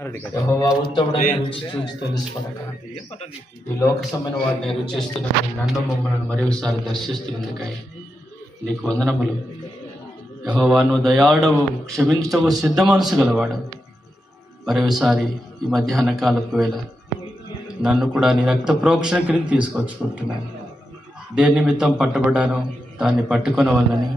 యెహోవా ఉత్తముడైన రుచి చూచి తెలుసుకొనక ఈ లోక సంబంధమైన వాటిని రుచిస్తున్న నన్ను మమ్మల్ని మరొకసారి దర్శిస్తున్నందుకై నీకు వందనములు. యెహోవా నువ్వు దయాళుడవు, క్షమించటకు సిద్ధ మనసు గలవాడు. మరొకసారి ఈ మధ్యాహ్న కాలపు వేళ నన్ను కూడా నీ రక్త ప్రోక్షణ క్రింద తీసుకొచ్చుకుంటున్నాను. దేని నిమిత్తం పట్టబడ్డానో దాన్ని పట్టుకొనవల్లని